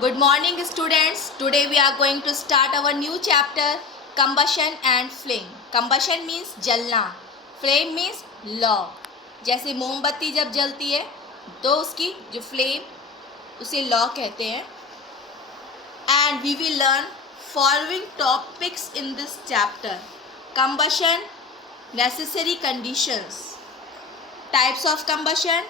Good morning students. Today we are going to start our new chapter combustion and flame. Combustion means जलना, flame means law. जैसे मोमबत्ती जब जलती है तो उसकी जो flame उसे law कहते हैं. And we will learn following topics in this chapter. Combustion, necessary conditions, types of combustion,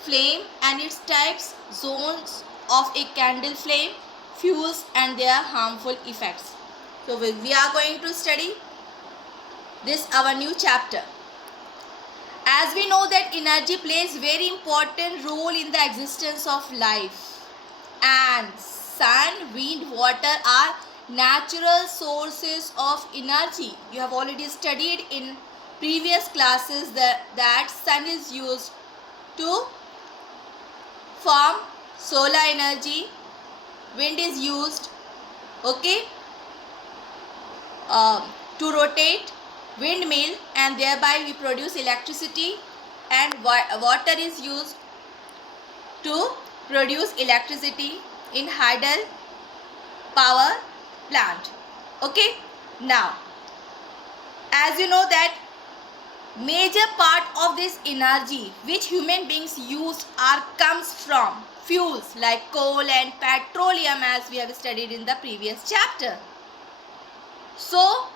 flame and its types, zones of a candle flame, fuels and their harmful effects. So we are going to study this our new chapter. As we know that energy plays very important role in the existence of life, and sun, wind, water are natural sources of energy. You have already studied in previous classes that sun is used to form solar energy, wind is used to rotate windmill, and thereby we produce electricity, and water is used to produce electricity in hydel power plant. Now as you know that major part of this energy which human beings use comes from fuels like coal and petroleum, as we have studied in the previous chapter. So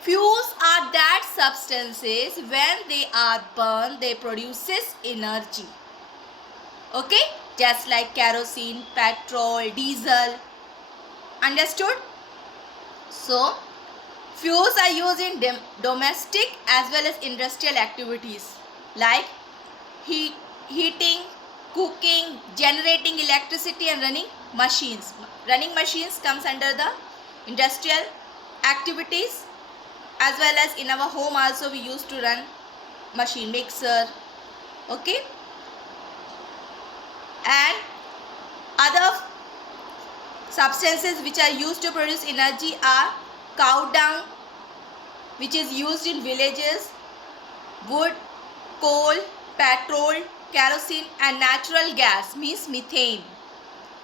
fuels are that substances when they are burned they produces energy. Just like kerosene, petrol, diesel. Understood? So fuels are used in domestic as well as industrial activities like heating, cooking, generating electricity and running machines. Running machines comes under the industrial activities, as well as in our home also we used to run machine, mixer. And other substances which are used to produce energy are cow dung, which is used in villages, wood, coal, petrol, kerosene and natural gas means methane,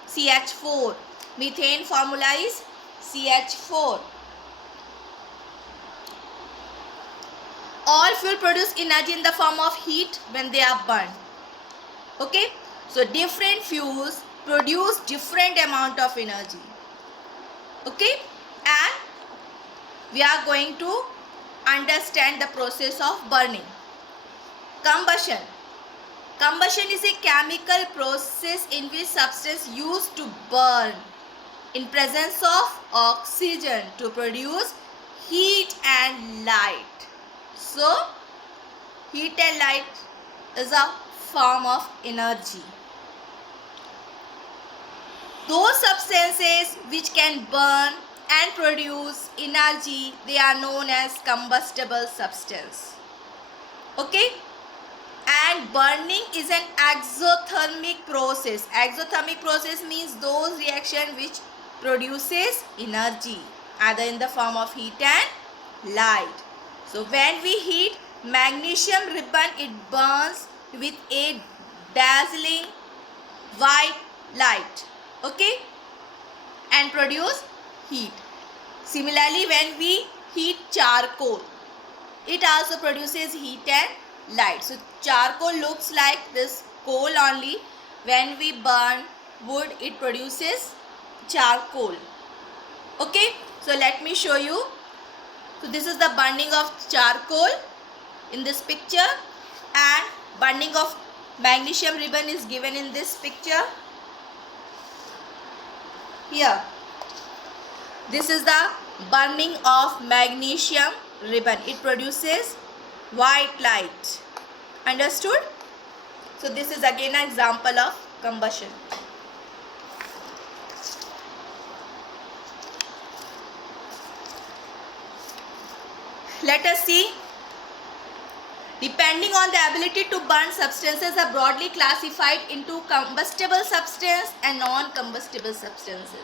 CH4. Methane formula is CH4. All fuel produce energy in the form of heat when they are burned. So different fuels produce different amount of energy. And we are going to understand the process of burning. Combustion. Combustion is a chemical process in which substance used to burn in presence of oxygen to produce heat and light. So heat and light is a form of energy. Those substances which can burn and produce energy, they are known as combustible substance. And burning is an exothermic process. Exothermic process means those reaction which produces energy either in the form of heat and light. So when we heat magnesium ribbon, it burns with a dazzling white light, and produce heat. Similarly, when we heat charcoal, it also produces heat and light. So charcoal looks like this coal only. When we burn wood, it produces charcoal. So let me show you. So this is the burning of charcoal in this picture, and burning of magnesium ribbon is given in this picture. Here, this is the burning of magnesium ribbon. It produces white light. Understood? So this is again an example of combustion. Let us see. Depending on the ability to burn, substances are broadly classified into combustible substance and non-combustible substances.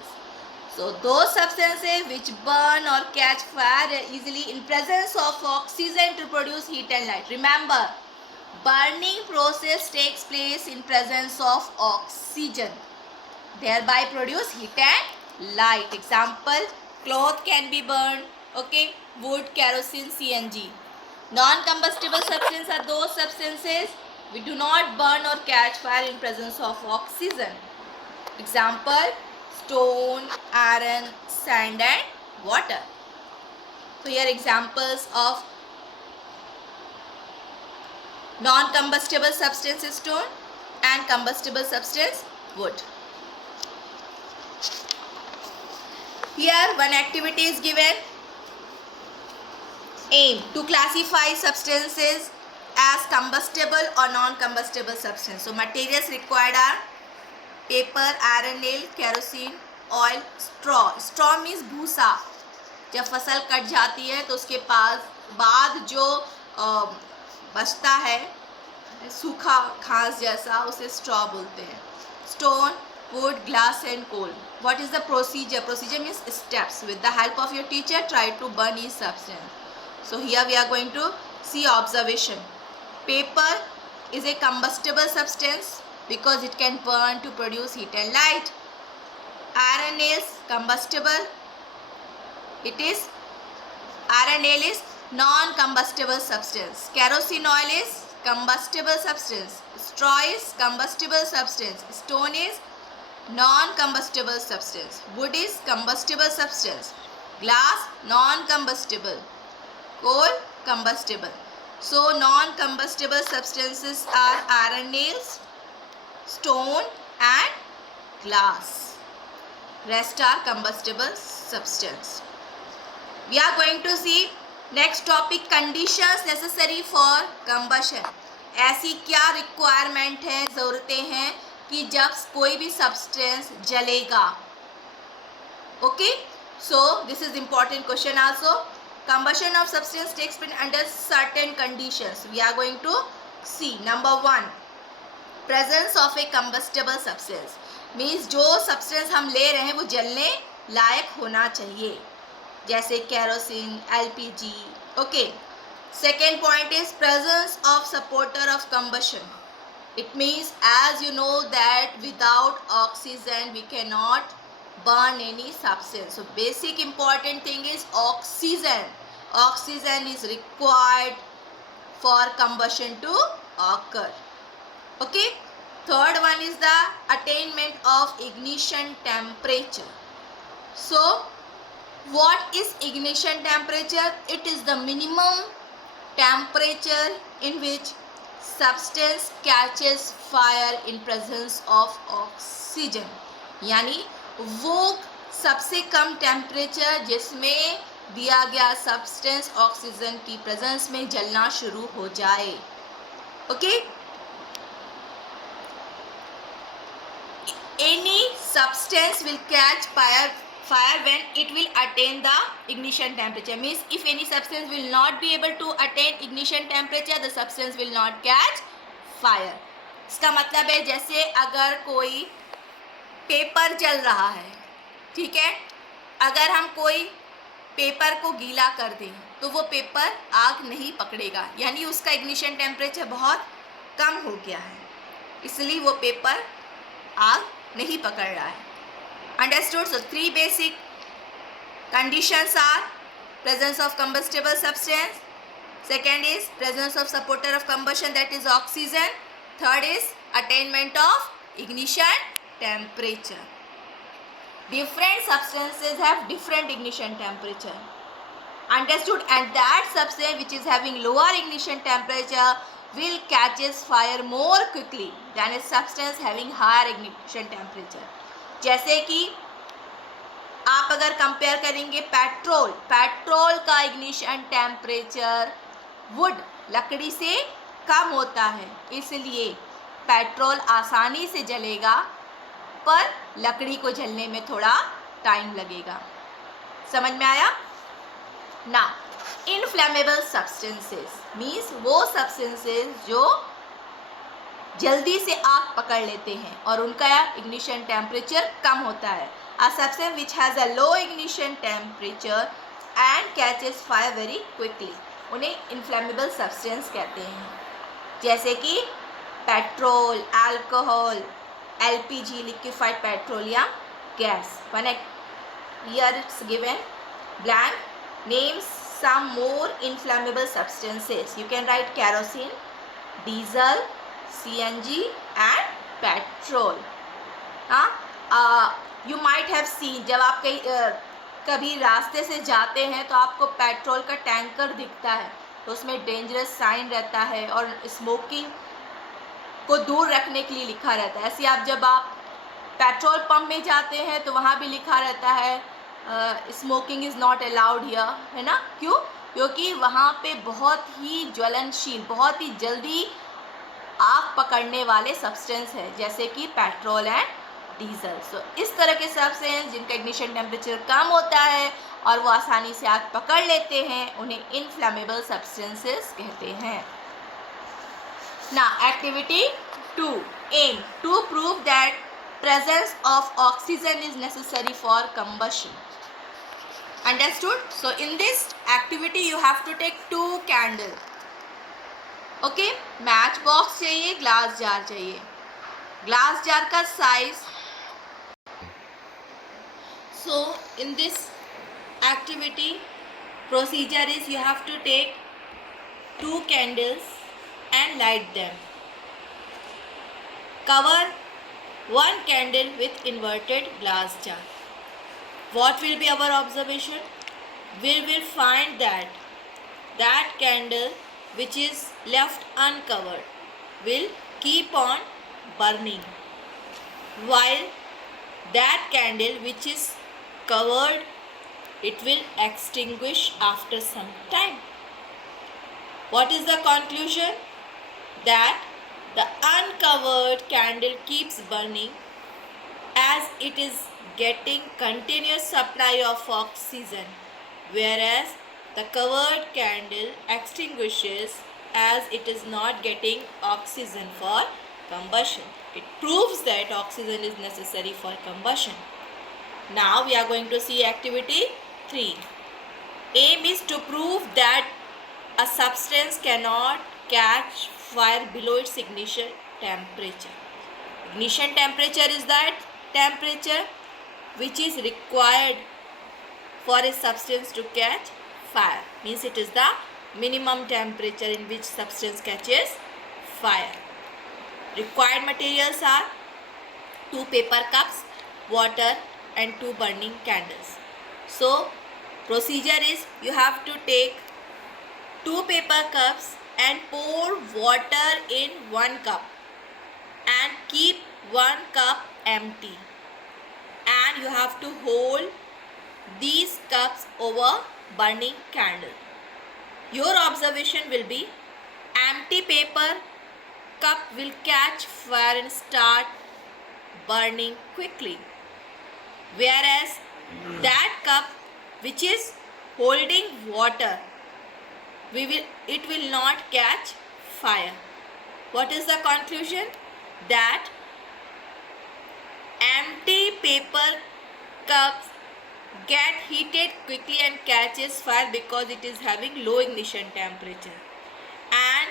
So those substances which burn or catch fire easily in presence of oxygen to produce heat and light. Remember, burning process takes place in presence of oxygen. thereby produce heat and light. Example, cloth can be burned, okay, wood, kerosene, CNG. Non-combustible substances are those substances we do not burn or catch fire in presence of oxygen. Example, stone, iron, sand and water. So here examples of non-combustible substance is stone and combustible substance wood. Here one activity is given. Aim to classify substances as combustible or non-combustible substance. So materials required are paper, iron nail, kerosene, oil, straw. Straw means भूसा. जब फसल cut जाती है तो उसके पास बाद जो बचता है सूखा घास जैसा, उसे स्ट्रॉ बोलते हैं. Stone, wood, glass and coal. What is the procedure? Procedure means steps. With the help of your teacher, try to burn each substance. So here we are going to see observation. Paper is a combustible substance because it can burn to produce heat and light. Iron nails combustible. Iron nail is non-combustible substance. Kerosene oil is combustible substance. Straw is combustible substance. Stone is non-combustible substance. Wood is combustible substance. Glass non-combustible. Coal combustible. So non-combustible substances are iron nails, stone and glass. Rest are combustible substance. We are going to see next topic, conditions necessary for combustion. ऐसी क्या requirement है, ज़रूरतें हैं कि जब कोई भी substance जलेगा. Okay, so this is important question also. Combustion of substance takes place under certain conditions. We are going to see. Number 1, presence of a combustible substance. Means जो substance हम ले रहे हैं वो जलने लायक होना चाहिए, जैसे kerosene, LPG. Okay. Second point is presence of supporter of combustion. It means, as you know, that without oxygen we cannot burn any substance. So basic important thing is oxygen. Oxygen is required for combustion to occur. Okay. Third one is the attainment of ignition temperature. So what is ignition temperature? It is the minimum temperature in which substance catches fire in presence of oxygen. यानी वो सबसे कम temperature जिसमें दिया गया substance oxygen की presence में जलना शुरू हो जाए. Okay. Any substance will catch fire when it will attain the ignition temperature. Means if any substance will not be able to attain ignition temperature, the substance will not catch fire. इसका मतलब है जैसे अगर कोई paper जल रहा है, ठीक है, अगर हम कोई पेपर को गीला कर दें तो वो पेपर आग नहीं पकड़ेगा, यानी उसका इग्निशन टेम्परेचर बहुत कम हो गया है, इसलिए वो पेपर आग नहीं पकड़ रहा है. Understood? So 3 basic conditions are presence of combustible substance. Second is presence of supporter of combustion, that is oxygen. Third is attainment of ignition temperature. Different substances have different ignition temperature. Understood? And that substance which is having lower ignition temperature will catches fire more quickly than a substance having higher ignition temperature. जैसे कि आप अगर compare करेंगे petrol का ignition temperature would लकड़ी से कम होता है, इसलिए पेट्रोल आसानी से जलेगा पर लकड़ी को जलने में थोड़ा टाइम लगेगा. समझ में आया ना? इनफ्लेमेबल सब्सटेंसेस मीन्स वो सब्सटेंसेस जो जल्दी से आग पकड़ लेते हैं और उनका इग्निशन टेम्परेचर कम होता है. A substance which has a low ignition temperature and catches fire very quickly, उन्हें इनफ्लेमेबल सब्सटेंस कहते हैं. जैसे कि petrol, alcohol, LPG, liquefied petroleum gas. Here it's given blank. Names some more inflammable substances. You can write kerosene, diesel, CNG and petrol. You might have seen, जब आप कभी रास्ते से जाते हैं तो आपको पेट्रोल का टैंकर दिखता है, तो उसमें डेंजरस साइन रहता है और स्मोकिंग को दूर रखने के लिए लिखा रहता है. ऐसे आप जब आप पेट्रोल पंप में जाते हैं तो वहाँ भी लिखा रहता है smoking is not allowed here, है ना. क्यों? क्योंकि वहाँ पे बहुत ही ज्वलनशील, बहुत ही जल्दी आग पकड़ने वाले सब्सटेंस है, जैसे कि पेट्रोल एंड डीजल. सो इस तरह के सब्सटेंस जिनका इग्निशन टेम्परेचर कम होता है और वो आसानी से आग पकड़ लेते हैं, उन्हें इनफ्लेमेबल सब्सटेंसेस कहते हैं. Now activity 2. Aim to prove that presence of oxygen is necessary for combustion. Understood? So in this activity you have to take 2 candles. Okay? Match box चाहिए, ग्लास जार चाहिए. ग्लास जार का size. So in this activity procedure is you have to take 2 candles and light them. Cover 1 candle with inverted glass jar. What will be our observation? We will find that candle which is left uncovered will keep on burning, while that candle which is covered, it will extinguish after some time. What is the conclusion? That the uncovered candle keeps burning as it is getting continuous supply of oxygen, whereas the covered candle extinguishes as it is not getting oxygen for combustion. It proves that oxygen is necessary for combustion. Now we are going to see activity 3. Aim is to prove that a substance cannot catch fire below its ignition temperature. Ignition temperature is that temperature which is required for a substance to catch fire. Means it is the minimum temperature in which substance catches fire. Required materials are 2 paper cups, water and 2 burning candles. So procedure is you have to take 2 paper cups and pour water in 1 cup and keep 1 cup empty, and you have to hold these cups over burning candle. Your observation will be empty paper cup will catch fire and start burning quickly, whereas that cup which is holding water, it will not catch fire. What is the conclusion? That empty paper cups get heated quickly and catches fire because it is having low ignition temperature, and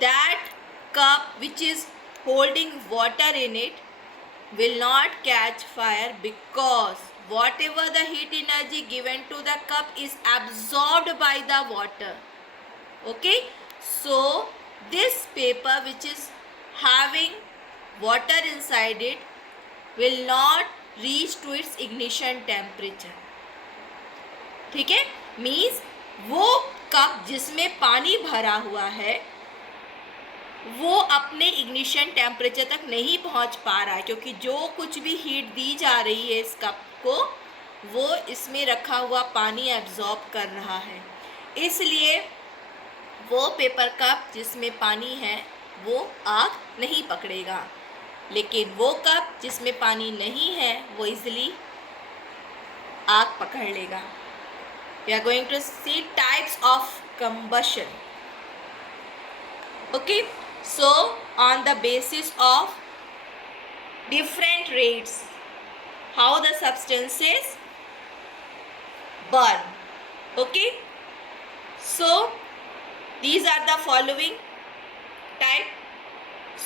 that cup which is holding water in it will not catch fire because whatever the heat energy given to the cup is absorbed by the water. Okay, so this paper which is having water inside it will not reach to its ignition temperature. ठीक है, means वो cup जिसमें पानी भरा हुआ है वो अपने इग्निशन टेम्परेचर तक नहीं पहुंच पा रहा है, क्योंकि जो कुछ भी हीट दी जा रही है इस कप को वो इसमें रखा हुआ पानी एब्जॉर्ब कर रहा है. इसलिए वो पेपर कप जिसमें पानी है वो आग नहीं पकड़ेगा, लेकिन वो कप जिसमें पानी नहीं है वो इजीली आग पकड़ लेगा. We are going to see types of combustion. Okay, so on the basis of different rates, how the substances burn. Okay, so these are the following type: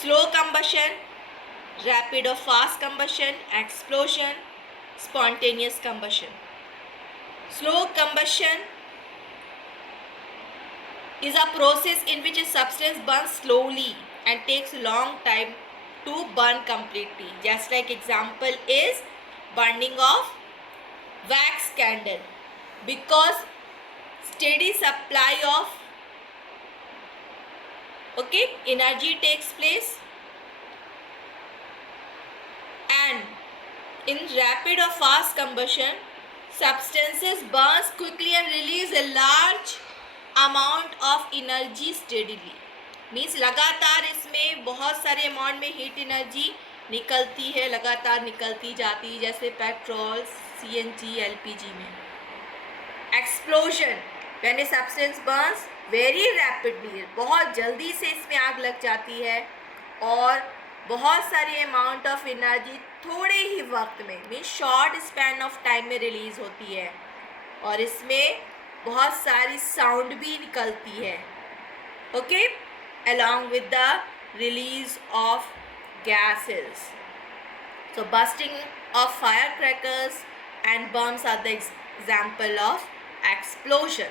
slow combustion, rapid or fast combustion, explosion, spontaneous combustion. Slow combustion is a process in which a substance burns slowly and takes long time to burn completely. Just like example is burning of wax candle, because steady supply of energy takes place, and in rapid or fast combustion substances burns quickly and release a large amount of energy steadily. Means लगातार इसमें बहुत सारे amount में heat energy निकलती है, लगातार निकलती जाती, जैसे पेट्रोल, सीएनजी, एलपीजी में. Explosion, when a substance Burns very rapidly, बहुत जल्दी से इसमें आग लग जाती है और बहुत सारी अमाउंट ऑफ एनर्जी थोड़े ही वक्त में, means short span of time में रिलीज होती है, और इसमें बहुत सारी साउंड भी निकलती है. Okay, along with the release of gases. So bursting of firecrackers and bombs are the example of explosion.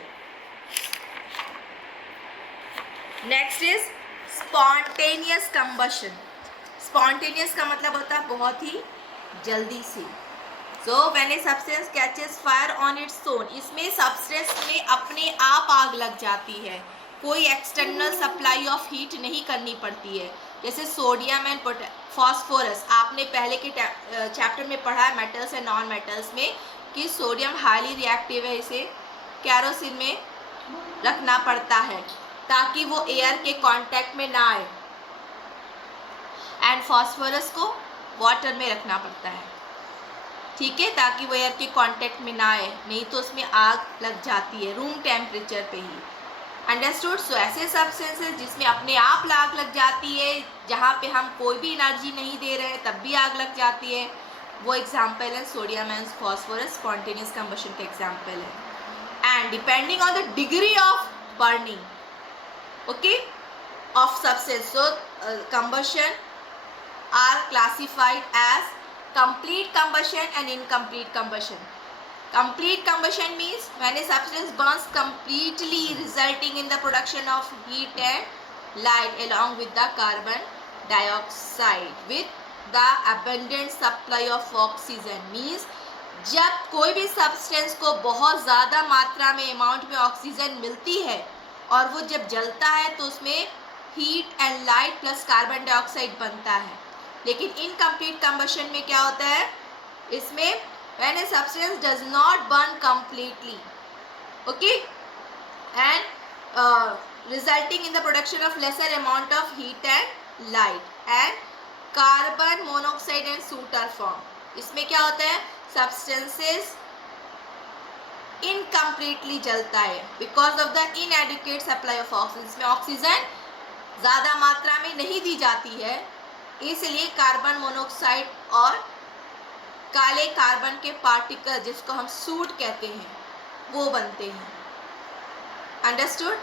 Next is spontaneous combustion. Spontaneous का मतलब होता है बहुत ही जल्दी से. So when a substance catches fire on its own, इसमें substance में अपने आप आग लग जाती है, कोई एक्सटर्नल सप्लाई ऑफ हीट नहीं करनी पड़ती है. जैसे सोडियम एंड फॉस्फोरस, आपने पहले के चैप्टर में पढ़ा है मेटल्स एंड नॉन मेटल्स में कि सोडियम हाईली रिएक्टिव है, इसे कैरोसिन में रखना पड़ता है ताकि वो एयर के कांटेक्ट में ना आए, एंड फॉस्फोरस को वाटर में रखना पड़ता है, ठीक है, ताकि वो एयर के कांटेक्ट में ना आए, नहीं तो उसमें आग लग जाती है रूम टेम्परेचर पे ही. अंडरस्टूड. सो ऐसे सब्सटेंसेस जिसमें अपने आप आग लग जाती है, जहाँ पे हम कोई भी एनर्जी नहीं दे रहे हैं तब भी आग लग जाती है, वो एग्जाम्पल है sodium and phosphorus. Spontaneous combustion का एग्जाम्पल है. And depending on the degree of burning, okay, of substance, so combustion are classified as complete combustion and incomplete combustion. Complete combustion means when a substance burns completely, resulting in the production of heat and light along with the carbon dioxide with the abundant supply of oxygen. means जब कोई भी substance को बहुत ज़्यादा मात्रा में amount में oxygen मिलती है और वो जब जलता है तो उसमें heat and light plus carbon dioxide बनता है. लेकिन इनकम्प्लीट कंबशन में क्या होता है, इसमें when a substance does not burn completely, okay, and resulting in the production of lesser amount of heat and light, and carbon monoxide and soot are formed. इसमें क्या होता है, substances incompletely जलता है because of the inadequate supply of oxygen. इसमें oxygen ज़्यादा मात्रा में नहीं दी जाती है, इसलिए कार्बन मोनोऑक्साइड और काले कार्बन के पार्टिकल जिसको हम सूट कहते हैं वो बनते हैं. अंडरस्टूड.